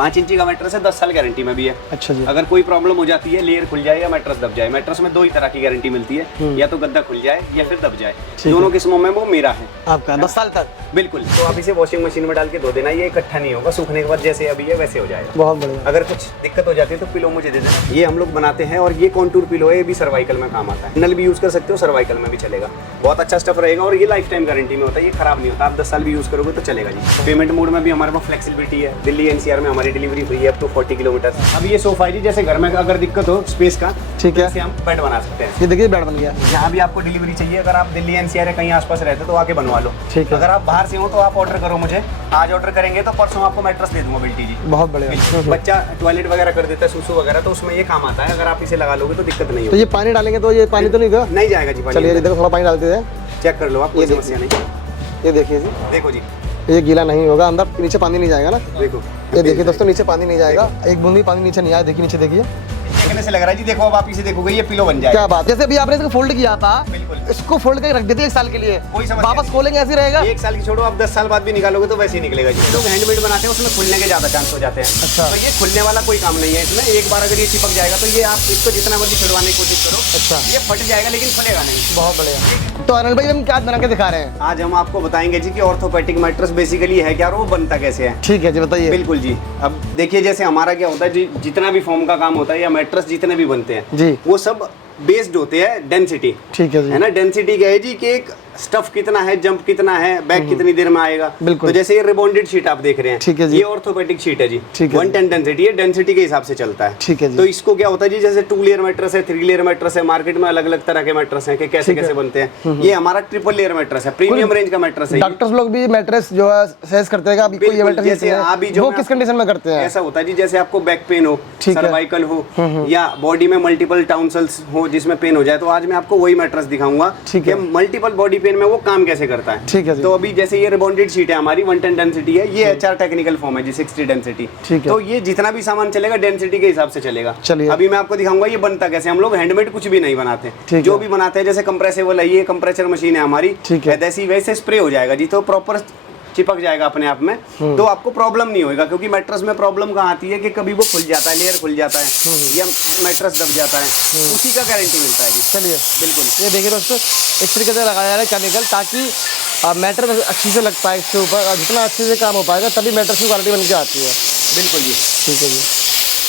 5 इंची का मैट्रेस है, 10 साल गारंटी में भी है। अच्छा जी। अगर कोई प्रॉब्लम हो जाती है, लेयर खुल जाए या मैट्रेस दब जाए, मैट्रेस में 2 ही तरह की गारंटी मिलती है, या तो गद्दा खुल जाए या फिर दब जाए। दोनों किस्मों में वो मेरा है आपका 10 साल तक। बिल्कुल। तो आप इसे वॉशिंग मशीन में डाल के धो देना, ये इकट्ठा नहीं होगा, सूखने के बाद जैसे अभी है वैसे हो जाएगा। बहुत बढ़िया। अगर कुछ दिक्कत हो जाती है तो पिलो मुझे दे देना। ये हम लोग बनाते हैं और ये कॉन्टूर पिलो है, ये भी सर्वाइकल में काम आता है। नल भी यूज कर सकते हो, सर्वाइकल में भी चलेगा। बहुत अच्छा स्टफ रहेगा और ये लाइफ टाइम गारंटी में होता है, ये खराब नहीं होता। आप 10 साल भी यूज करोगे तो चलेगा जी। पेमेंट मोड में भी हमारे पास फ्लेक्सिबिलिटी है। दिल्ली एनसीआर में हमारी डिलीवरी फ्री है अप टू 40 किलोमीटर। अब ये सोफा है जी, जैसे घर में अगर दिक्कत हो स्पेस का, ठीक है, हम बेड बना सकते हैं। ये देखिए बेड बन गया। जहाँ भी आपको डिलीवरी चाहिए, अगर आप दिल्ली एनसीआर है कहीं आसपास रहते तो आके बनवा लो। ठीक है। अगर आप बाहर से हो तो आप ऑर्डर करो मुझे, आज ऑर्डर करेंगे तो परसों आपको मैट्रेस दे दूंगा बिल्टी जी। बहुत बढ़िया। बच्चा टॉयलेट वगैरह कर देता है, सूसू वगैरह, तो उसमें ये काम आता है। अगर आप इसे लगा लोगे तो दिक्कत नहीं तो होगी। ये पानी डालेंगे तो ये पानी तो नहीं होगा? नहीं जाएगा जी पानी। चलिए देखो, थोड़ा पानी डालते हैं, चेक कर लो आप, कोई समस्या नहीं। ये देखिए जी, देखो जी, ये गीला नहीं होगा, अंदर नीचे पानी नहीं जाएगा ना। देखो ये देखिए दोस्तों, नीचे पानी नहीं जाएगा, एक बूंद भी पानी नीचे नहीं आया। देखिए नीचे देखिए, देखने से लग रहा है जी। देखो अब आप इसे देखोगे ये पिलो बन जाएगा। क्या बात। जैसे अभी आपने इसको फोल्ड किया था, बिल्कुल। इसको फोल्ड करके रख देते 1 साल के लिए, कोई समस्या वापस खोलेंगे ऐसे ही रहेगा। 1 साल की छोड़ो, आप 10 साल बाद भी निकालोगे तो वैसे ही निकलेगा जी। लोग हैंडमेड बनाते हैं, उसमें खुलने के ज्यादा चांस हो जाते हैं। अच्छा। तो ये खुलने वाला कोई काम नहीं है इसमें। एक बार अगर ये चिपक जाएगा तो ये आप इसको जितना मर्जी छुड़वाने की कोशिश करो, अच्छा, ये फट जाएगा लेकिन खुलेगा नहीं। बहुत बढ़िया। तो अनिल भाई हम क्या बना के दिखा रहे हैं आज? हम आपको बताएंगे जी कि ऑर्थोपेडिक मैट्रेस बेसिकली है क्या और वो बनता कैसे है। ठीक है जी, बताइए। बिल्कुल जी। अब देखिए, जैसे हमारा क्या होता है जी, जितना भी फॉर्म का काम होता है या मैट्रेस जितने भी बनते हैं जी, वो सब बेस्ड होते हैं डेंसिटी। ठीक है जी, है ना। डेंसिटी क्या है जी कि एक स्टफ कितना है, जंप कितना है, बैक कितनी देर में आएगा। बिल्कुल। तो जैसे ये रिबॉन्डेड शीट आप देख रहे हैं, ठीक है जी, ये ऑर्थोपेडिक शीट है जी। ठीक है। 110 डेंसिटी है, डेंसिटी के हिसाब से चलता है। ठीक है जी। तो इसको क्या होता है जी, जैसे 2 लेयर मैट्रेस है, 3 लेयर मैट्रेस है, मार्केट में अलग अलग तरह के मैट्रेस हैं कि कैसे कैसे बनते हैं। ये हमारा ट्रिपल लेयर मैट्रेस है, प्रीमियम रेंज का मैट्रेस है। डॉक्टर्स लोग भी मैट्रेस जो है सजेस्ट करते हैं कि आप कोई ये मैट्रेस जैसे अभी जो वो किस कंडीशन में करते हैं? ऐसा होता है जी, जैसे आपको बैक पेन हो, ठीक है। सर्वाइकल हो, या बॉडी में मल्टीपल टाउनसल्स हो जिसमें पेन हो जाए, तो आज मैं आपको वही मैट्रेस दिखाऊंगा ठीक कि है। मल्टीपल बॉडी पेन में वो काम कैसे करता है। ठीक है जी। तो अभी जैसे ये रिबॉन्डेड शीट है हमारी, 110 डेंसिटी है, ये HR टेक्निकल फॉर्म है जी, 60 डेंसिटी। ठीक है। तो ये जितना भी सामान चलेगा डेंसिटी के हिसाब से चलेगा। चलिए। अभी मैं आपको दिखाऊंगा ये बनता कैसे। हम लोग हैंडमेड कुछ भी नहीं बनाते, जो भी बनाते हैं जैसे कंप्रेसिबल है, ये कंप्रेसर मशीन है हमारी, ठीक है। वैसे वैसे स्प्रे हो जाएगा जी, तो प्रॉपर चिपक जाएगा अपने आप में। तो आपको प्रॉब्लम नहीं होगा, क्योंकि मैट्रेस में प्रॉब्लम कहाँ आती है कि कभी वो खुल जाता है, लेयर खुल जाता है, या मैट्रेस दब जाता है, उसी का गारंटी मिलता है जी। चलिए बिल्कुल। ये देखिए दोस्तों, इस तरीके से लगाया है केमिकल, ताकि मैट्रेस अच्छी से लग पाए इसके ऊपर, और जितना अच्छे से काम हो पाएगा तभी मैट्रेस की क्वालिटी बन के आती है। बिल्कुल जी। ठीक है जी।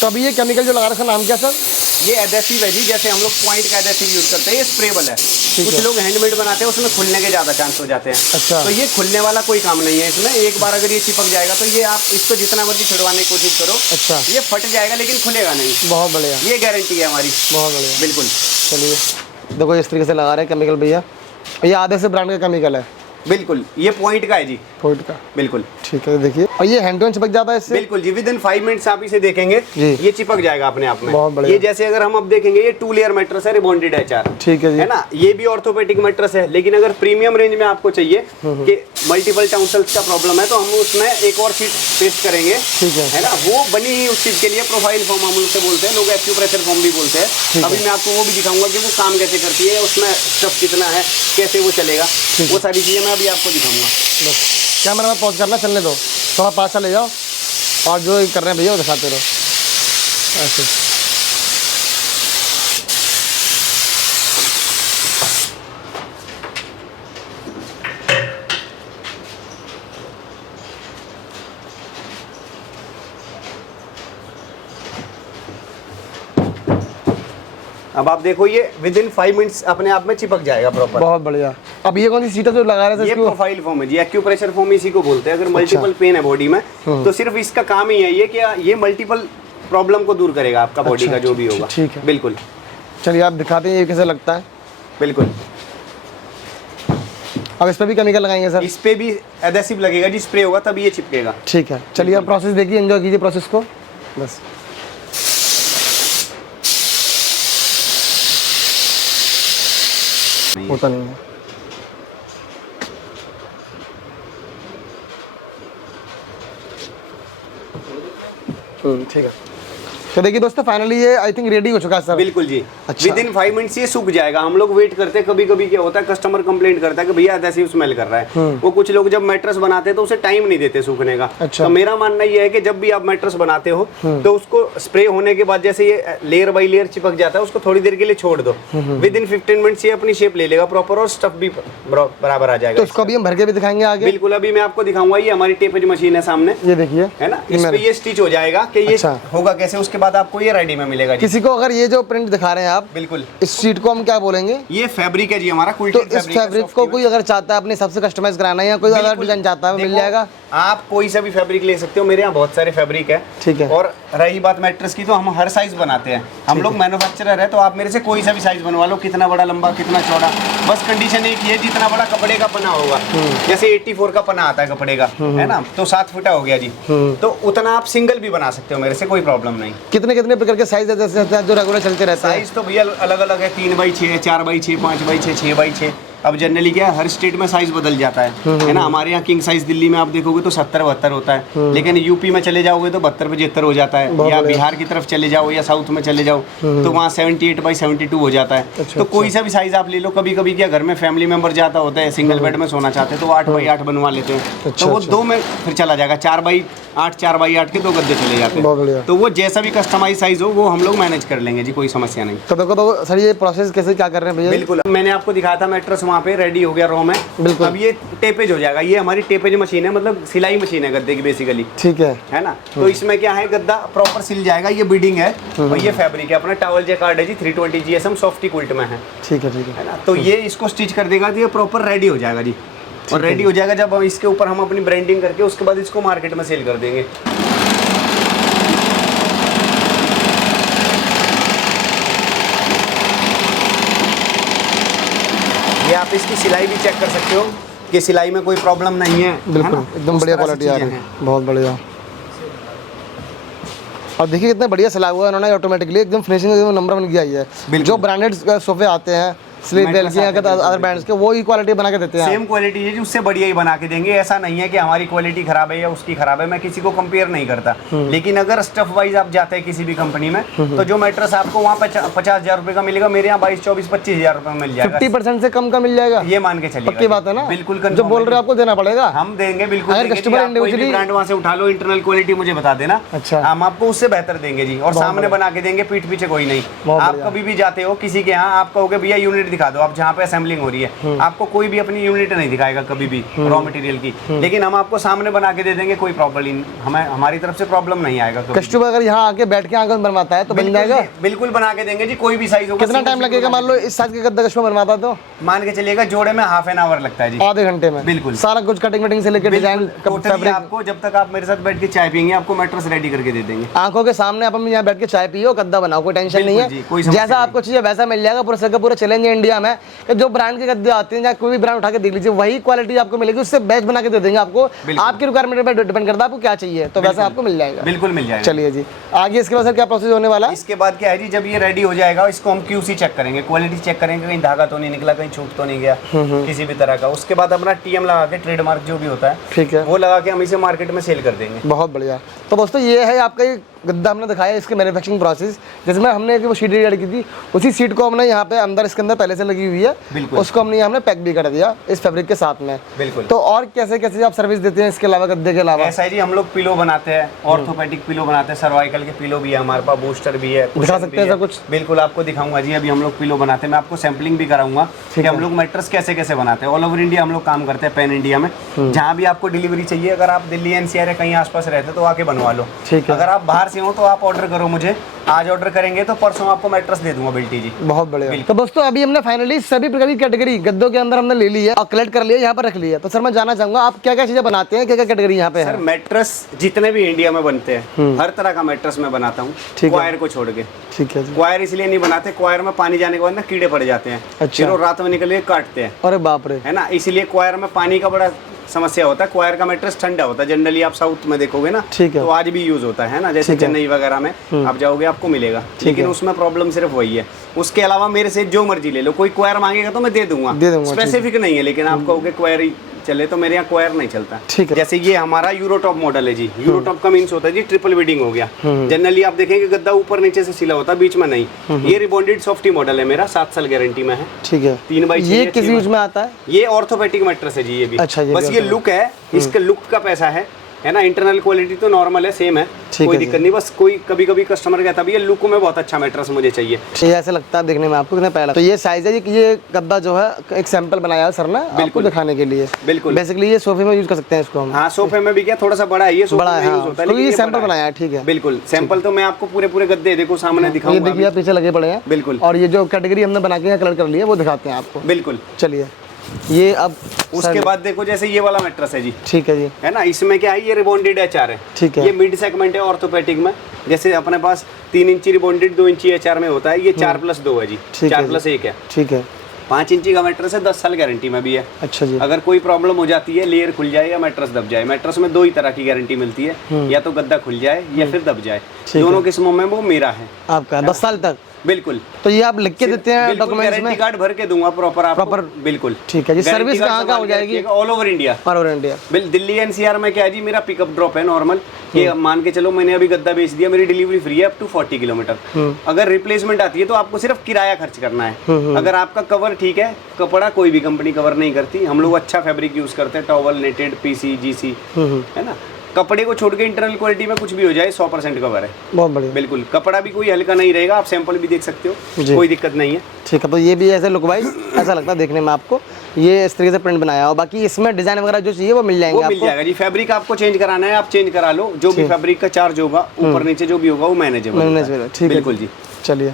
तो अभी ये केमिकल जो लगा रखा है, नाम क्या सर? ये एडेसिव है जी, जैसे हम लोग पॉइंट का एडेसिव यूज करते हैं, ये स्प्रेबल है। कुछ लोग हैंडमेड बनाते हैं, उसमें खुलने के ज्यादा चांस हो जाते हैं। अच्छा। तो ये खुलने वाला कोई काम नहीं है इसमें। एक बार अगर ये चिपक जाएगा तो ये आप इसको जितना मर्जी छुड़वाने की कोशिश करो, अच्छा, ये फट जाएगा लेकिन खुलेगा नहीं। बहुत बढ़िया, ये गारंटी है हमारी। बहुत बढ़िया। बिल्कुल। चलिए देखो, इस तरीके से लगा रहे हैं केमिकल भैया। ये आधे से ब्रांड का केमिकल है। बिल्कुल, ये पॉइंट का है जी। पॉइंट का, बिल्कुल। ठीक है। देखिए, और ये हैंड टू हैंड चिपक जाता है इससे? बिल्कुल जी, विदिन 5 मिनट्स आप इसे देखेंगे जी, ये चिपक जाएगा अपने आप में। बहुत बढ़िया। ये जैसे अगर हम अब देखेंगे, ये 2 लेयर मैट्रेस है, रिबॉन्डेड HR। ठीक है जी, है ना। ये भी ऑर्थोपेडिक मैट्रेस है, लेकिन अगर प्रीमियम रेंज में आपको चाहिए कि मल्टीपल टाउनसल्स का प्रॉब्लम है, तो हम उसमें एक और शीट पेस्ट करेंगे। ठीक है ना। वो बनी ही उस चीज के लिए, प्रोफाइल फॉर्म हम उससे बोलते हैं, लोग एक्यूप्रेशर फॉर्म भी बोलते हैं। अभी मैं आपको वो भी दिखाऊंगा कि वो काम कैसे करती है, उसमें स्टफ कितना है, कैसे वो चलेगा, वो सारी चीजें मैं अभी आपको दिखाऊंगा। बस कैमरा में पॉज करना, चलने दो, थोड़ा पास ले जाओ, और जो कर रहे हैं भैया वो दिखाते रहो ऐसे। अब आप देखो, ये विदिन 5 मिनट्स अपने आप में चिपक जाएगा प्रॉपर। बहुत बढ़िया। अब ये कौन सी सीट है जो लगा रहे थे ये इसको? प्रोफाइल फॉर्म है जी, एक्यूप्रेशर फॉर्म इसी को बोलते हैं। अगर मल्टीपल पेन है बॉडी में, तो सिर्फ इसका काम ही है ये कि ये मल्टीपल प्रॉब्लम को दूर करेगा आपका बॉडी का जो भी होगा। ठीक है। बिल्कुल। चलिए आप दिखाते हैं ये कैसे लगता है। बिल्कुल। अब इस पर भी केमिकल लगाएंगे सर? इस पे भी एडेसिव लगेगा जी, स्प्रे होगा तभी ये चिपकेगा। ठीक है। चलिए आप प्रोसेस देखिए, एंजॉय कीजिए प्रोसेस को बस। होता नहीं है। ठीक है। तो देखिए दोस्तों फाइनली ये आई थिंक रेडी हो चुका है सर। बिल्कुल जी, अच्छा। विद इन 5 मिनट्स ये सूख जाएगा। हम लोग वेट करते हैं, कभी कभी क्या होता है कस्टमर कंप्लेंट करता है कि भैया ऐसी स्मेल कर रहा है। वो कुछ लोग जब मैट्रेस बनाते हैं तो उसे टाइम नहीं देते सूखने का। अच्छा। तो मेरा मानना ये है कि जब भी आप मैट्रेस बनाते हो तो उसको स्प्रे होने के बाद जैसे ये लेयर बाई लेयर चिपक जाता है, उसको थोड़ी देर के लिए छोड़ दो। विद इन 15 मिनट्स ये अपनी शेप ले लेगा प्रॉपर और स्टफ भी बराबर आ जाएगा। तो उसको अभी हम भर के भी दिखाएंगे आगे। बिल्कुल, अभी मैं आपको दिखाऊंगा। ये हमारी टेपेज मशीन है सामने, ये देखिए है ना, इस पे ये स्टिच हो जाएगा कि ये अच्छा। होगा कैसे, उसके बाद आपको ये रेडी में मिलेगा जी। किसी को अगर ये जो प्रिंट दिखा रहे हैं आप, बिल्कुल, इस शीट को हम क्या बोलेंगे? ये फैब्रिक है जी हमारा, तो क्विल्टेड इस फैब्रिक को कोई अगर चाहता है अपने हिसाब से कस्टमाइज कराना है या कोई अगर डिजाइन चाहता है मिल जाएगा? आप कोई सा भी फैब्रिक ले सकते हो, मेरे यहाँ बहुत सारे फैब्रिक है। ठीक है। और रही बात मैट्रेस की, तो हम हर साइज बनाते हैं। हम लोग मैन्युफैक्चरर है, तो आप मेरे से कोई सा भी साइज बनवा लो, कितना बड़ा लंबा कितना चौड़ा। बस कंडीशन एक ही है, जितना बड़ा कपड़े का पना होगा, जैसे 84 का पना आता है कपड़े का, है ना, तो 7 फुटा हो गया जी, तो उतना आप सिंगल भी बना सकते हो मेरे से, कोई प्रॉब्लम नहीं। कितने कितने प्रकार के साइज है जो रेगुलर चलते रहते हैं? साइज तो भैया अलग अलग है, 3x6, 4x6, 5x6, 6x6। अब जनरली क्या है, हर स्टेट में साइज बदल जाता है ना। हमारे यहाँ किंग साइज दिल्ली में आप देखोगे तो 70-72 होता है, लेकिन यूपी में चले जाओगे तो 72-75 हो जाता है, या बिहार की तरफ चले जाओ या साउथ में चले जाओ तो वहाँ 78x72 हो जाता है। तो कोई सा भी साइज आप ले लो। कभी कभी क्या घर में फैमिली मेंबर जाता होता है, सिंगल बेड में सोना चाहते हैं तो 8x8 बनवा लेते हैं, तो वो 2 में फिर चला जाएगा। 4x8 के 2 गद्दे चले जाते हैं। तो वो जैसा भी कस्टमाइज साइज हो वो हम लोग मैनेज कर लेंगे जी, कोई समस्या नहीं। तो देखो तो सर ये प्रोसेस कैसे क्या कर रहे हैं भैया? बिल्कुल, मैंने आपको दिखाया था मैट्रेस वहाँ पे रेडी हो गया रॉ में। बिल्कुल। अब ये टेपेज हो जाएगा। ये हमारी टेपेज मशीन है, मतलब सिलाई मशीन है गद्दे की बेसिकली, ठीक है ना। तो इसमें क्या है, गद्दा प्रॉपर सिल जाएगा। ये बीडिंग है और ये फैब्रिक है अपना टॉवल जैकार्ड है जी, 320 GSM सॉफ्टी क्विल्ट में है। ठीक है ना। तो ये इसको स्टिच कर देगा तो ये प्रॉपर रेडी हो जाएगा जी। और रेडी हो जाएगा जब हम इसके ऊपर हम अपनी ब्रांडिंग करके उसके बाद इसको मार्केट में सेल कर देंगे। ये आप इसकी सिलाई भी चेक कर सकते हो कि सिलाई में कोई प्रॉब्लम नहीं है। बिल्कुल, एकदम बढ़िया क्वालिटी आ रही है, बहुत बढ़िया। और देखिए कितना बढ़िया सिला हुआ है इन्होंने, ऑटोमेटिकली एकदम फिनिशिंग एकदम नंबर 1 की आई है। जो ब्रांडेड सोफे आते हैं स्लीप वेल के या अदर ब्रांड्स के, वो ही क्वालिटी बना के देते हैं। सेम क्वालिटी है जी, उससे बढ़िया ही बना के देंगे। ऐसा नहीं है कि हमारी क्वालिटी खराब है या उसकी खराब है, मैं किसी को कंपेयर नहीं करता। लेकिन अगर स्टफ वाइज आप जाते हैं किसी भी कंपनी में तो जो मैट्रेस आपको वहाँ 50,000 रुपए का मिलेगा, मेरे यहाँ 22, 24, 25,000 रुपए में मिल जाएगा। 50% से कम का मिल जाएगा, ये मान के चलिए। पक्की बात है ना? बिल्कुल, जो बोल रहे हो आपको देना पड़ेगा, हम देंगे। बिल्कुल, अगर कस्टमर इंडिविजुअली ब्रांड वहाँ से उठा लो, इंटरनल क्वालिटी मुझे बता देना, अच्छा, हम आपको उससे बेहतर देंगे जी। और सामने बना के देंगे, पीठ पीछे कोई नहीं। आप कभी भी जाते हो किसी के यहाँ, आप कहोगे भैया यूनिट दिखा दो, आप जहाँ पे असेंबलिंग हो रही है, आपको कोई भी अपनी यूनिट नहीं दिखाएगा कभी भी रॉ मटेरियल की, लेकिन हम आपको सामने बना के दे देंगे, कोई प्रॉब्लम हमारी तरफ से प्रॉब्लम नहीं आएगा। कस्टमर अगर यहाँ आके बैठ के आगे बनवाता है तो बन जाएगा। बिल्कुल बना के देंगे जी, कोई भी साइज होगा। कितना टाइम लगेगा? मान लो इस साइज के गद्दा कस्टमर बनवाता तो मान के चलिएगा जोड़े में ½ एन आवर लगता है जी, आधे घंटे में। बिल्कुल, सारा कुछ कटिंग वटिंग से लेकर डिजाइन टोटली आपको, जब तक आप मेरे साथ बैठ के चाय पियेंगे आपको मैट्रेस रेडी करके दे देंगे। आंखों के सामने आप यहाँ बैठ के चाय पियो, गद्दा बनाओ, कोई टेंशन नहीं है। जैसा आपको चाहिए वैसा मिल जाएगा। पूरा का पूरा चैलेंज है इंडिया में कि जो ब्रांड के गद्दे आते हैं, कोई भी ब्रांड उठा के देख लीजिए, वही क्वालिटी आपको मिलेगी, उससे बेस्ट बना के दे देंगे आपको। आपकी रिक्वायरमेंट पे डिपेंड करता है आपको क्या चाहिए, तो वैसा आपको मिल जाएगा। बिल्कुल मिल जाएगा। चलिए जी, आगे इसके बाद सर क्या प्रोसेस होने वाला है? इसके बाद क्या है जी, जब ये रेडी हो जाएगा इसको हम QC चेक करेंगे, क्वालिटी चेक करेंगे, कहीं धागा तो नहीं निकला, कहीं छूट तो नहीं गया किसी भी तरह का। उसके बाद अपना TM लगा के, ट्रेडमार्क जो भी होता है, ठीक है, वो लगा के हम इसे मार्केट में सेल कर देंगे। बहुत बढ़िया। तो दोस्तों ये है आपका ये गद्दा हमने दिखाया, इसके मैन्युफैक्चरिंग प्रोसेस, जिसमें हमने वो शीट रेडी की थी, उसी सीट को हमने यहाँ पे अंदर इसके अंदर पहले से लगी हुई है, उसको हमने यहाँ पैक भी कर दिया इस फैब्रिक के साथ में। बिल्कुल। तो और कैसे कैसे आप सर्विस देते हैं इसके अलावा, गद्दे के अलावा? ऐसा है जी, हम लोग पिलो बनाते हैं, ऑर्थोपेडिक पिलो बनाते हैं, सर्वाइकल के पिलो भी है हमारे पास, बूस्टर भी है। दिखा सकते हैं ऐसा कुछ? बिल्कुल, आपको दिखाऊंगा जी। अभी हम लोग पिलो बनाते हैं, मैं आपको सैम्पलिंग भी कराऊंगा कि हम लोग मैट्रेस कैसे कैसे बनाते हैं। ऑल ओवर इंडिया हम लोग काम करते हैं, पैन इंडिया में। जहाँ भी आपको डिलीवरी चाहिए, अगर आप दिल्ली NCR या कहीं आसपास रहते तो आके बनवा लो। अगर आप बाहर से हो तो आप ऑर्डर करो मुझे, आज ऑर्डर करेंगे तो परसों आपको मैट्रेस दे दूंगा बिल्टी जी। बहुत बढ़िया। तो दोस्तों अभी हमने फाइनली सभी प्रकार की कैटेगरी गद्दों के अंदर हमने ले ली है और कलेक्ट कर लिया, यहाँ पर रख लिया। तो सर मैं जानना चाहूंगा आप क्या क्या चीजें बनाते हैं, क्या क्या कैटेगरी यहाँ पे है? सर मैट्रेस जितने भी इंडिया में बनते हैं हर तरह का मैट्रेस मैं बनाता हूँ, क्वायर को छोड़ के। ठीक है। क्वायर इसलिए नहीं बनाते, क्वायर में पानी जाने के बाद ना कीड़े पड़ जाते हैं, फिर वो रात में निकल के काटते हैं। अरे बाप रे, है ना, इसलिए क्वायर में पानी का बड़ा समस्या होता है। क्वायर का मैट्रेस ठंडा होता है, जनरली आप साउथ में देखोगे ना, तो आज भी यूज होता है ना, जैसे चेन्नई वगैरह में आप जाओगे आपको मिलेगा, लेकिन उसमें प्रॉब्लम सिर्फ वही है। उसके अलावा मेरे से जो मर्जी ले लो, कोई क्वायर मांगेगा तो मैं दे दूंगा, स्पेसिफिक नहीं है। लेकिन आप कहोगे क्वायर चले तो मेरे यहाँ कोयर नहीं चलता। ठीक है। जैसे ये हमारा यूरोटॉप मॉडल है जी, यूरोटॉप का मीन्स होता है जी ट्रिपल बीडिंग हो गया। जनरली आप देखेंगे गद्दा ऊपर नीचे से सिला होता है, बीच में नहीं। ये रिबॉन्डेड सॉफ्टी मॉडल है मेरा, 7 साल गारंटी में है। ठीक है। 3x6 ये किस यूज में आता है? ये ऑर्थोपेडिक मैट्रेस है जी, ये भी। अच्छा, ये बस भी ये लुक है, इसके लुक का पैसा है ना। इंटरनल क्वालिटी तो नॉर्मल है, सेम है, कोई दिक्कत नहीं। बस कोई कभी कभी कस्टमर कहता है ये लुक में बहुत अच्छा मैट्रेस मुझे चाहिए। ये ऐसे लगता है देखने में आपको कितना पहला। तो ये साइज है, ये गद्दा जो है एक सैंपल बनाया है सर ने आपको दिखाने के लिए। बिल्कुल। बेसिकली ये सोफे में यूज कर सकते हैं इसको हम। हाँ, सोफे में भी क्या थोड़ा सा बड़ा है, ये सोफे में यूज होता है, लेकिन ये सैंपल बनाया है। ठीक है, बिल्कुल सैंपल। तो मैं आपको पूरे गद्दे देखो सामने दिखाऊंगा। ये देखिए पीछे लगे पड़े हैं। बिल्कुल। और ये जो कैटेगरी हमने बना के कलर कर लिया वो दिखाते हैं आपको। बिल्कुल। चलिए, ये अब उसके बाद देखो जैसे ये वाला मैट्रेस है जी। ठीक है जी, है ना। इसमें क्या है, ये रिबॉन्डेड एचआर है। ठीक है। ये मिड सेगमेंट है ऑर्थोपेडिक में। जैसे अपने पास 3 इंची रिबॉन्डेड 2 इंची एचआर में होता है, ये 4+2 है जी, 4+1 है। ठीक है। 5 इंची का मैट्रेस है, 10 साल गारंटी में भी है। अच्छा जी। अगर कोई प्रॉब्लम हो जाती है, लेयर खुल जाए या मैट्रेस दब जाए, मैट्रेस में 2 ही तरह की गारंटी मिलती है, या तो गद्दा खुल जाए या फिर दब जाए। दोनों किस्मों में वो मेरा है आपका 10 साल तक। बिल्कुल। तो ये आप लिख के देते हैं डॉक्यूमेंट्स में? गारंटी कार्ड भर के दूंगा प्रॉपर आपको। प्रॉपर, बिल्कुल। ठीक है जी। सर्विस कहाँ हो जाएगी? All over India. All over India. Delhi NCR में क्या है जी, मेरा पिकअप ड्रॉप है नॉर्मल। कि मान के चलो मैंने अभी गद्दा बेच दिया, मेरी डिलीवरी फ्री है अप टू 40 किलोमीटर। अगर रिप्लेसमेंट आती है तो आपको सिर्फ किराया खर्च करना है। अगर आपका कवर ठीक है, कपड़ा कोई भी कंपनी कवर नहीं करती, हम लोग अच्छा फैब्रिक यूज करते हैं, टॉवल, नेटेड, पीसी, जीसी, है ना। कपड़े को छोड़ के इंटरनल क्वालिटी में कुछ भी हो जाए 100% कवर है। बहुत बढ़िया। बिल्कुल। कपड़ा भी कोई हल्का नहीं रहेगा, आप सैंपल भी देख सकते हो, कोई दिक्कत नहीं है। ठीक है। तो ये भी ऐसे लुक वाइज ऐसा लगता है देखने में आपको, ये इस तरीके से प्रिंट बनाया हो। बाकी इसमें डिजाइन वगैरह जो चाहिए वो मिल जाएंगे, वो मिल जाएगा जी। फैब्रिक आपको चेंज कराना है, आप चेंज करा लो। जो भी फैब्रिक का चार्ज होगा ऊपर नीचे जो भी होगा वो मैनेजेबल। ठीक है, बिल्कुल जी। चलिए,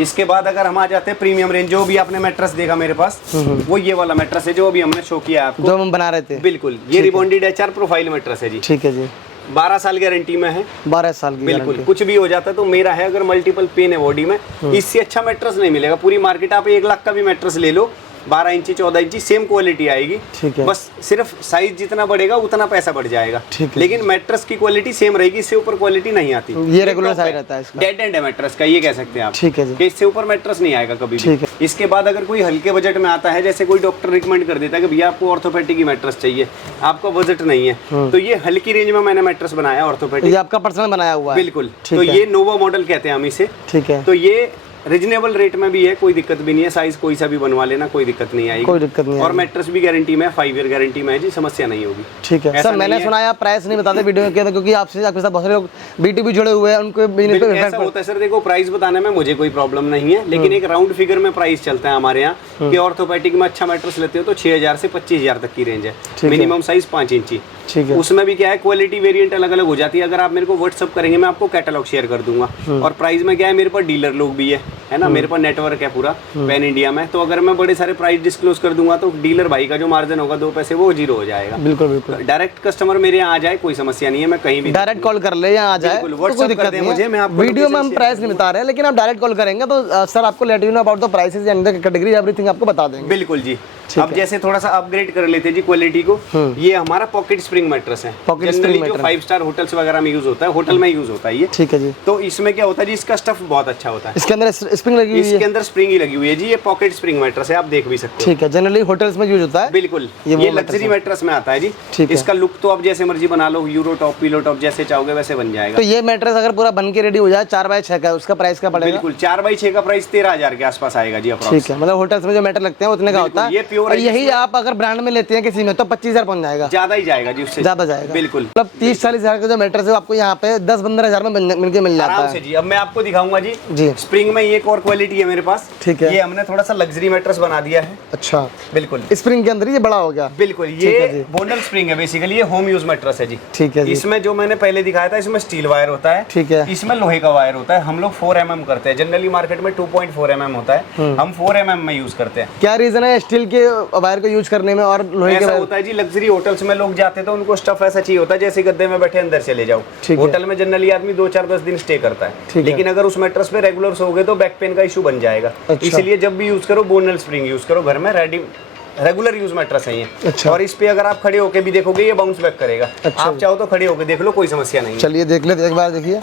इसके बाद अगर हम आ जाते हैं प्रीमियम रेंज, जो भी आपने मैट्रेस देखा मेरे पास, वो ये वाला मैट्रेस है जो अभी हमने शो किया आपको, जो हम बना रहे थे। बिल्कुल। ये रिबॉन्डेड एचआर प्रोफाइल मैट्रेस है जी। ठीक है जी। 12 साल गारंटी में है। 12 साल की बिल्कुल। कुछ भी हो जाता है तो मेरा है। अगर मल्टीपल पेन है बॉडी में, इससे अच्छा मैट्रेस नहीं मिलेगा। पूरी मार्केट आप 1 लाख का भी मैट्रेस ले लो, 12 इंची 14 इंची सेम क्वालिटी आएगी। ठीक है। बस सिर्फ साइज जितना बढ़ेगा उतना पैसा बढ़ जाएगा। ठीक है। लेकिन मैट्रेस की क्वालिटी सेम रहेगी, इससे ऊपर क्वालिटी नहीं आती। ये रेगुलर साइज रहता है इसका। डेड एंड है मैट्रेस का, ये कह सकते हैं आप। ठीक है जी। कि इससे ऊपर मैट्रेस नहीं आएगा कभी भी। ठीक है। इसके बाद अगर कोई हल्के बजट में आता है, जैसे कोई डॉक्टर रिकमेंड कर देता है कि भैया आपको ऑर्थोपेडिक की मैट्रेस चाहिए, आपका बजट नहीं है, तो ये हल्की रेंज में मैंने मैट्रेस बनाया ऑर्थोपेडिक। ये आपका पर्सनल बनाया हुआ है? बिल्कुल। तो ये नोवा मॉडल कहते हैं हम इसे। ठीक है। तो ये रीजनेबल रेट में भी है, कोई दिक्कत भी नहीं है। साइज कोई सा भी बनवा लेना, कोई दिक्कत नहीं आएगी। कोई दिक्कत नहीं। और मैट्रेस भी गारंटी में 5 ईयर गारंटी में है जी, समस्या नहीं होगी। ठीक है सर। मैंने सुना है आप प्राइस नहीं बताते वीडियो में, क्योंकि आपसे आपके साथ बहुत सारे लोग B2B जुड़े हुए हैं, उनको बिजनेस पे ऐसा होता है सर। देखो, प्राइस बताने में मुझे कोई प्रॉब्लम नहीं है, लेकिन एक राउंड फिगर में प्राइस चलता है हमारे यहाँ कि ऑर्थोपेडिक में अच्छा मैट्रेस लेते हो तो 6000 से 25000 तक की रेंज है। मिनिमम साइज 5 इंची। ठीक है। उसमें भी क्या है, क्वालिटी वेरिएंट अलग अलग हो जाती है। अगर आप मेरे को व्हाट्सअप करेंगे, मैं आपको कैटलॉग शेयर कर दूंगा। और प्राइस में क्या है, मेरे पास डीलर लोग भी है ना, मेरे पास नेटवर्क है पूरा पैन इंडिया में। तो अगर मैं बड़े सारे प्राइस डिस्क्लोज कर दूंगा तो डीलर भाई का जो मार्जिन होगा 2 पैसे वो 0 हो जाएगा। बिल्कुल बिल्कुल। डायरेक्ट कस्टमर मेरे यहाँ आ जाए, कोई समस्या नहीं है, मैं कहीं भी डायरेक्ट कॉल कर ले या आ जाए, तो कोई दिक्कत नहीं मुझे। मैं आपको वीडियो में हम प्राइस नहीं बता रहे हैं, लेकिन आप डायरेक्ट कॉल करेंगे तो सर आपको let you know about the prices and the category everything आपको बता देंगे। बिल्कुल जी। अब जैसे थोड़ा सा अपग्रेड कर लेते हैं जी क्वालिटी को। ये हमारा पॉकेट स्प्रिंग मैट्रेस है। जनरली जो 5 स्टार होटल्स वगैरह में यूज होता है, होटल में यूज होता है ये। ठीक है जी। तो इसमें क्या होता है जी, इसका स्टफ बहुत अच्छा होता है। इसके अंदर स्प्रिंग लगी हुई है? इसके अंदर स्प्रिंग ही लगी हुई है जी। ये पॉकेट स्प्रिंग मैट्रेस है, आप देख भी सकते हो। ठीक है। जनरली होटल्स में यूज होता है। बिल्कुल। ये लग्जरी मैट्रेस में आता है जी। इसका लुक तो आप जैसे मर्जी बना लो, यूरो टॉप, पिलो टॉप, जैसे चाहोगे वैसे बन जाएगा। तो ये मैट्रेस अगर पूरा बन के रेडी हो जाए 4x6 का, उसका प्राइस क्या पड़ेगा? बिल्कुल। 4x6 का प्राइस 13000 के आसपास आएगा जी। ठीक है। मतलब होटल्स में जो मैटर लगते हैं उतने का होता है। ये प्योर। यही आप अगर ब्रांड में लेते हैं किसी में तो 25000 पहुंच जाएगा। ज्यादा ही जाएगा जी, उससे ज्यादा जाएगा। बिल्कुल। मतलब 30-40 हजार का जो मैट्रेस है आपको यहाँ पे 10-15 हजार में मिलके मिल जाता है जी। अब मैं आपको दिखाऊंगा जी। जी। स्प्रिंग में एक और क्वालिटी है मेरे पास। ठीक है। ये हमने थोड़ा सा लग्जरी मैट्रेस बना दिया है। अच्छा। बिल्कुल। स्प्रिंग के अंदर ये बड़ा हो गया। बिल्कुल। ये बोंडल स्प्रिंग है बेसिकली, ये होम यूज मैट्रेस है जी। ठीक है। इसमें जो मैंने पहले दिखाया था, इसमें स्टील वायर होता है। ठीक है। इसमें लोहे का वायर होता है। हम लोग 4 mm करते हैं। जनरली मार्केट में 2.4 mm होता है, हम 4 mm में यूज करते हैं। क्या रीजन है स्टील के वायर को यूज करने में और लोहे के? ऐसा होता है जी, लग्जरी होटल्स में लोग जाते हैं तो उनको स्टफ ऐसा चाहिए होता है जैसे गद्दे में बैठे अंदर चले जाओ। होटल में जनरली आदमी 2-4-10 दिन स्टे करता है, लेकिन अगर उस मैट्रेस पे रेगुलर सोओगे तो बैक पेन का इशू बन जाएगा। इसलिए जब भी यूज करो बोनल स्प्रिंग यूज करो। घर में रेगुलर यूज मैट्रेस है ये। अच्छा। और इस पे अगर आप खड़े होके भी देखोगे ये बाउंस बैक करेगा। अच्छा। आप चाहो तो खड़े होके देख लो, कोई समस्या नहीं। चलिए देख लेते एक बार। देखिए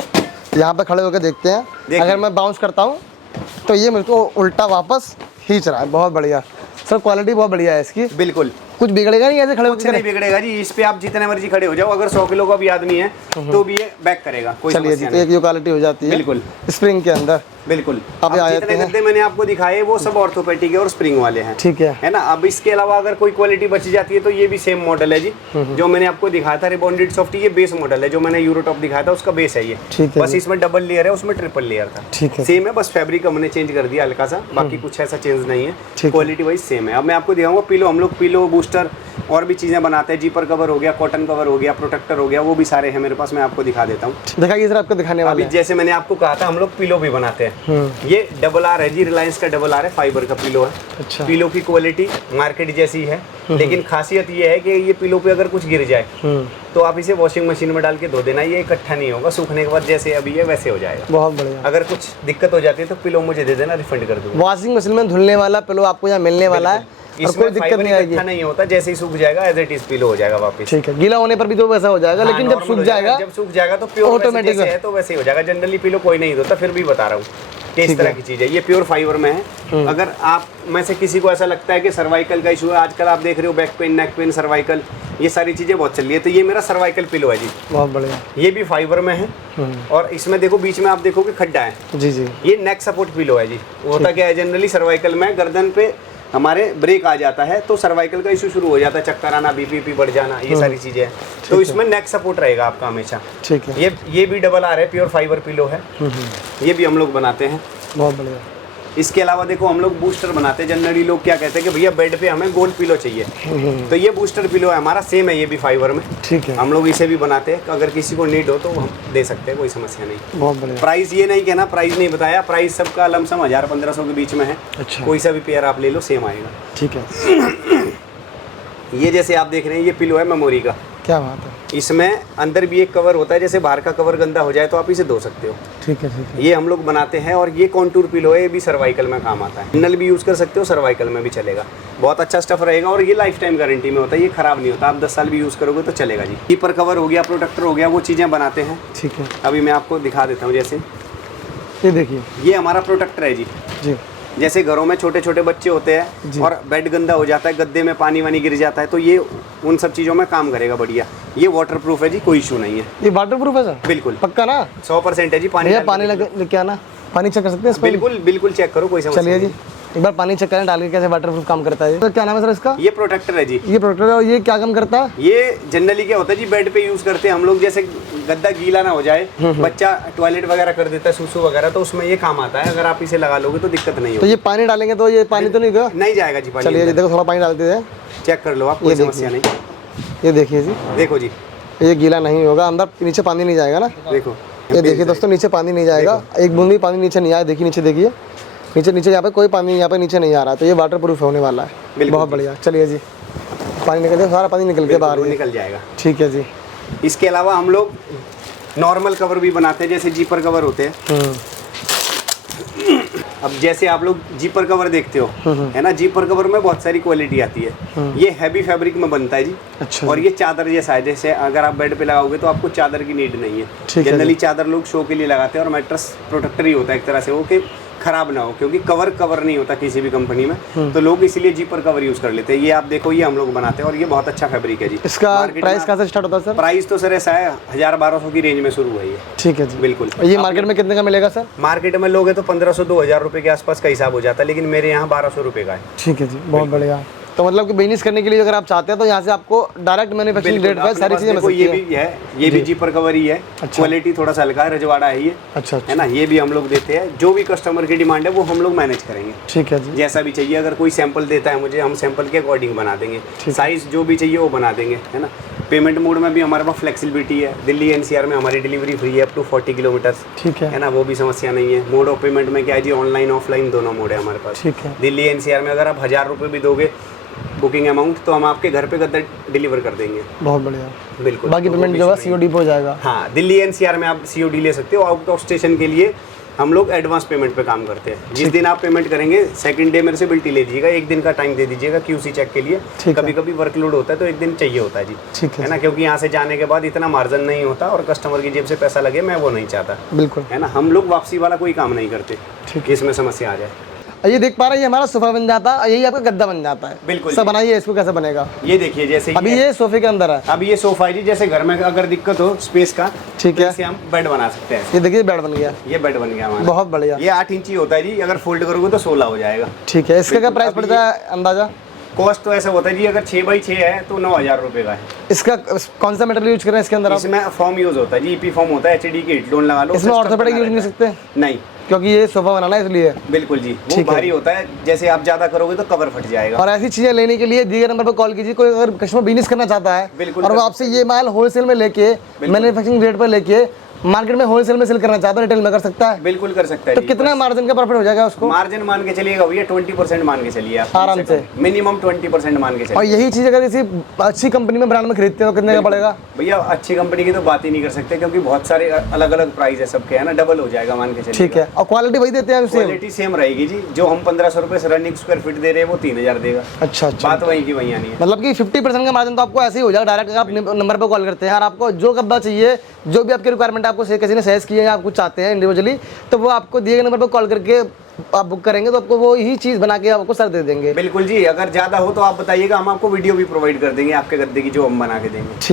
यहाँ पे खड़े होकर देखते हैं। अगर मैं बाउंस करता हूँ तो ये मुझको उल्टा वापस खींच रहा है। बहुत बढ़िया सर, क्वालिटी बहुत बढ़िया है इसकी। बिल्कुल। कुछ बिगड़ेगा नहीं ऐसे खड़े कुछ नहीं बिगड़ेगा जी। इस पे आप जितने मर्जी खड़े हो जाओ, अगर 100 किलो का भी आदमी है तो भी ये बैक करेगा, कोई चलिए जी, तो एक क्वालिटी हो जाती है बिल्कुल स्प्रिंग के अंदर। बिल्कुल। अब जितने गद्दे मैंने आपको दिखाए वो सब ऑर्थोपेडिक है और स्प्रिंग वाले हैं, ठीक है ना। अब इसके अलावा अगर कोई क्वालिटी बची जाती है तो ये भी सेम मॉडल है जी, जो मैंने आपको दिखाया था रिबॉन्डेड सॉफ्ट, ये बेस मॉडल है। जो मैंने यूरोटॉप दिखाया था उसका बेस है ये, बस इसमें डबल लेयर है, उसमें ट्रिपल लेयर था, सेम है, बस फैब्रिक हमने चेंज कर दिया हल्का सा, बाकी कुछ ऐसा चेंज नहीं है, क्वालिटी वाइज सेम है। अब मैं आपको दिखाऊंगा पिलो। हम लोग पिलो, बूस्टर और भी चीजें बनाते हैं, जीपर कवर हो गया, कॉटन कवर हो गया, प्रोटेक्टर हो गया, वो भी सारे हैं मेरे पास, मैं आपको दिखा देता हूँ। दिखाइए सर, आपको दिखाने वाले। जैसे मैंने आपको कहा था हम लोग पिलो भी बनाते हैं, ये डबल आर है जी, रिलायंस का डबल आर है, फाइबर का पिलो है। अच्छा। पिलो की क्वालिटी मार्केट जैसी है, लेकिन खासियत ये है कि ये पिलो पे अगर कुछ गिर जाए तो आप इसे वॉशिंग मशीन में डाल के धो देना, ये इकट्ठा नहीं होगा, सूखने के बाद जैसे अभी है वैसे हो जाएगा। बहुत बढ़िया। अगर कुछ दिक्कत हो जाती है तो पिलो मुझे दे देना, रिफंड कर दूंगा। वॉशिंग मशीन में धुलने वाला पिलो आपको यहाँ मिलने वाला है, इसमें दिक्कत नहीं आएगी, नहीं होता, जैसे ही सूख जाएगा एज इट इज पिलो हो जाएगा वापस। ठीक है, गीला होने पर भी तो वैसा हो जाएगा, लेकिन जब सूख जाएगा तो प्योर ऑटोमेटिक है, तो वैसे ही हो जाएगा। जनरली पिलो कोई नहीं धोता, फिर भी बता रहा हूँ किस तरह की चीज है। ये प्योर फाइबर में है। अगर आप में से किसी को ऐसा लगता है कि सर्वाइकल का इशू है, आजकल आप देख रहे हो back pain, neck pain, cervical, ये सारी चीजें बहुत चल रही है, तो ये मेरा सर्वाइकल पिलो है जी। बहुत बढ़िया। ये भी फाइबर में है और इसमें देखो बीच में आप देखोगे खड्डा है जी जी। ये नेक सपोर्ट पिलो है जी। होता क्या है जनरली सर्वाइकल में गर्दन पे हमारे ब्रेक आ जाता है तो सर्वाइकल का इशू शुरू हो जाता है, चक्कर आना, बीपी बढ़ जाना, ये सारी चीजें हैं, तो इसमें नेक सपोर्ट रहेगा आपका हमेशा। ठीक है। ये भी डबल आर है, प्योर फाइबर पिलो है, ये भी हम लोग बनाते हैं। बहुत बढ़िया। इसके अलावा देखो हम लोग बूस्टर बनाते हैं। जनरली लोग क्या कहते हैं कि भैया बेड पे हमें गोल पिलो चाहिए, तो ये बूस्टर पिलो है हमारा, सेम है, ये भी फाइबर में। ठीक है। हम लोग इसे भी बनाते हैं, अगर किसी को नीड हो तो हम दे सकते हैं, कोई समस्या नहीं। बहुत बढ़िया। प्राइस ये नहीं कहना, प्राइस नहीं बताया, प्राइस सबका लमसम 1000-1500 के बीच में है। अच्छा। कोई सा भी पेयर आप ले लो सेम आएगा। ठीक है। ये जैसे आप देख रहे हैं ये पिलो है मेमोरी का। क्या बात है। इसमें अंदर भी एक कवर होता है, जैसे बाहर का कवर गंदा हो जाए तो आप इसे धो सकते हो। ठीक है, ठीक है। ये हम लोग बनाते हैं और ये कॉन्टूर पिलो है, ये भी सर्वाइकल में काम आता है। नल भी यूज़ कर सकते हो, सर्वाइकल में भी चलेगा, बहुत अच्छा स्टफ रहेगा और ये लाइफ टाइम गारंटी में होता है, ये खराब नहीं होता, आप 10 साल भी यूज़ करोगे तो चलेगा जी। कीपर कवर हो गया, प्रोटेक्टर हो गया, वो चीज़ें बनाते हैं। ठीक है। अभी मैं आपको दिखा देता हूँ। जैसे ये देखिए, ये हमारा प्रोटेक्टर है जी। जी। जैसे घरों में छोटे छोटे बच्चे होते हैं और बेड गंदा हो जाता है, गद्दे में पानी वानी गिर जाता है, तो ये उन सब चीज़ों में काम करेगा बढ़िया। ये वाटरप्रूफ है जी, कोई इशू नहीं है। ये वाटरप्रूफ है सर? बिल्कुल पक्का ना? 100% है जी। पानी लग क्या ना, पानी चेक कर सकते हैं? बिल्कुल बिल्कुल चेक करो, कोई समस्या नहीं। चलिए जी, एक बार पानी चेक करें डाल के कैसे वाटरप्रूफ काम करता है। तो क्या नाम है सर इसका? ये प्रोटेक्टर है जी। ये प्रोटेक्टर है और ये क्या काम करता है? ये जनरली क्या होता है जी, बेड पे यूज करते हैं हम लोग, जैसे गद्दा गीला ना हो जाए, बच्चा टॉयलेट वगैरह कर देता है, सुसु वगैरह, तो उसमें ये काम आता है। अगर आप इसे लगा लोगे तो दिक्कत नहीं होगी। तो ये पानी डालेंगे तो ये पानी तो नहीं गया? नहीं जाएगा जी पानी। चलिए देखो, थोड़ा पानी डालते हैं, चेक कर लो आप, कोई समस्या नहीं। ये देखिए जी, देखो जी, ये गीला नहीं होगा, अंदर नीचे पानी नहीं जाएगा ना। देखो ये देखिए दोस्तों, नीचे पानी नहीं जाएगा, एक बूंद भी पानी नीचे नहीं आया। देखिए नीचे, देखिए नीचे यहाँ पे कोई पानी यहाँ पे नीचे नहीं आ रहा, तो ये वाटर प्रूफ होने वाला है। बहुत बढ़िया। चलिए जी, पानी निकल जाए, सारा पानी निकल के बाहर निकल जाएगा। ठीक है जी। इसके अलावा हम लोग नॉर्मल कवर भी बनाते हैं, जैसे जीपर कवर होते हैं। अब जैसे आप लोग जीपर कवर देखते हो, है ना, जीपर कवर में बहुत सारी क्वालिटी आती है। ये हैवी फैब्रिक में बनता है जी। अच्छा। और ये चादर जैसा है, जैसे अगर आप बेड पे लगाओगे तो आपको चादर की नीड नहीं है। जनरली चादर लोग शो के लिए लगाते हैं और मैट्रेस प्रोटेक्टर ही होता है एक तरह से, वो कि खराब ना हो, क्योंकि कवर नहीं होता किसी भी कंपनी में, तो लोग इसीलिए जीपर कवर यूज कर लेते हैं। ये आप देखो, ये हम लोग बनाते हैं और ये बहुत अच्छा फैब्रिक है जी। इसका प्राइस कहाँ से स्टार्ट होता है सर? प्राइस तो सर ऐसा है 1000-1200 की रेंज में शुरू है ये। ठीक है जी, बिल्कुल। ये मार्केट में कितने का मिलेगा सर? मार्केट में लोगे तो 1500-2000 रुपए के आसपास का हिसाब हो जाता है, लेकिन मेरे यहाँ 1200 रुपए का है। ठीक है जी, बहुत बढ़िया। तो मतलब कि बिजनेस करने के लिए अगर आप चाहते हैं तो यहाँ से आपको डायरेक्ट मैन्युफैक्चरिंग रेट पर सारी चीजें मिल सकती है। ये भी जीपर कवर ही है। अच्छा। क्वालिटी थोड़ा सा हल्का है, रजवाड़ा है ये। अच्छा। है ना, ये भी हम लोग देते हैं। जो भी कस्टमर की डिमांड है वो हम लोग मैनेज करेंगे। ठीक है जी। जैसा भी चाहिए, अगर कोई सैंपल देता है मुझे, हम सैंपल के अकॉर्डिंग बना देंगे। साइज जो भी चाहिए वो बना देंगे, है ना। पेमेंट मोड में भी हमारे पास फ्लेक्सिबिलिटी है। दिल्ली NCR में हमारी डिलीवरी फ्री है अप टू 40 किलोमीटर। ठीक है ना, वो भी समस्या नहीं है। मोड ऑफ पेमेंट में क्या है जी, ऑनलाइन ऑफलाइन दोनों मोड है हमारे पास। ठीक है। दिल्ली NCR में अगर आप 1000 रुपये भी दोगे बुकिंग अमाउंट, तो हम आपके घर पे गद्दा डिलीवर कर देंगे। बहुत बढ़िया। बिल्कुल। बाकी पेमेंट जो है COD पे हो जाएगा। हाँ, दिल्ली NCR में आप COD ले सकते हो। आउट ऑफ स्टेशन के लिए हम लोग एडवांस पेमेंट पे काम करते हैं। जिस दिन आप पेमेंट करेंगे सेकंड डे मेरे से बिल्टी ले लीजिएगा, एक दिन का टाइम दे दीजिएगा QC चेक के लिए। कभी कभी वर्कलोड होता है तो एक दिन चाहिए होता है जी। ठीक है ना, क्योंकि यहाँ से जाने के बाद इतना मार्जिन नहीं होता और कस्टमर की जेब से पैसा लगे, मैं वो नहीं चाहता। बिल्कुल, है ना। हम लोग वापसी वाला कोई काम नहीं करते, इसमें समस्या आ जाए। और ये देख पा रहे हैं, ये हमारा सोफा बन जाता है, यही आपका गद्दा बन जाता है। बिल्कुल सब बनाइए, इसको कैसे बनेगा। ये देखिए जैसे अभी ये सोफे के अंदर है। अब ये सोफा है जी, जैसे घर में अगर दिक्कत हो स्पेस का, ठीक है, तो इसे हम बेड बना सकते हैं। ये देखिए बेड बन गया, ये बेड बन गया हमारा, बहुत बढ़िया। ये 8 इंची होता है जी, अगर फोल्ड करोगे तो 16 हो जाएगा। ठीक है, इसका क्या बिल्कुल। प्राइस अभी पड़ता है अंदाजा? कॉस्ट तो ऐसा होता है जी, अगर 6x6 है तो 9,000 रुपये का है। इसका कौन सा मटेरियल यूज कर रहे हैं इसके अंदर आप? इसमें फॉर्म यूज होता है जी, ईपी फॉर्म होता है, एचडी की हिट लोन लगा लो। इसमें ऑर्थोपेडिक यूज नहीं सकते? नहीं, क्योंकि ये सोफा बनाना है इसलिए। बिल्कुल जी, वो ठीक है। भारी होता है, जैसे आप ज्यादा करोगे तो कवर फट जाएगा। और ऐसी चीजें लेने के लिए दिए गए नंबर पर कॉल कीजिए। कोई अगर कस्टमर बिजनेस करना चाहता है बिल्कुल और वो कर आपसे ये माल होलसेल में लेके, मैन्युफैक्चरिंग रेट पर लेके मार्केट में होलसेल में सेल करना चाहता है, रिटेल में कर सकता है। बिल्कुल कर सकता है तो जी। कितना मार्जिन का प्रॉफिट हो जाएगा उसको? मार्जिन मान के चलिएगा भैया 20% मान के चलिए आप, आराम से। मिनिमम 20% मान के और चलिए। यही चीज अगर किसी अच्छी कंपनी में ब्रांड में खरीदते हो तो कितने का पड़ेगा? भैया अच्छी कंपनी की तो बात ही नहीं कर सकते, क्योंकि बहुत सारे अलग अलग प्राइस है सबके, है ना, डबल हो जाएगा मान के चलिए। ठीक है, और क्वालिटी वही देते हैं उसे? क्वालिटी सेम रहेगी जी, जो हम 1500 रुपये से रनिंग स्क्वायर फीट दे रहे हैं वो 3000 देगा। अच्छा अच्छा, बात वहीं की वहीं आनी है। मतलब कि 50% का मार्जिन तो आपको ऐसे ही हो जाएगा। डायरेक्ट आप नंबर पर कॉल करते हैं और आपको जो कब्बा चाहिए, जो भी आपकी रिक्वायरमेंट आपको किसी ने सजेस्ट किया है, आप कुछ चाहते हैं इंडिविजुअली, तो वो आपको दिए गए नंबर पर कॉल करके आप बुक करेंगे तो आपको वो ही चीज़ बना के आपको सर दे देंगे। बिल्कुल जी, अगर ज़्यादा हो तो आप बताइएगा, हम आपको वीडियो भी प्रोवाइड कर देंगे आपके गद्दे की, जो हम बना के देंगे। ठीक।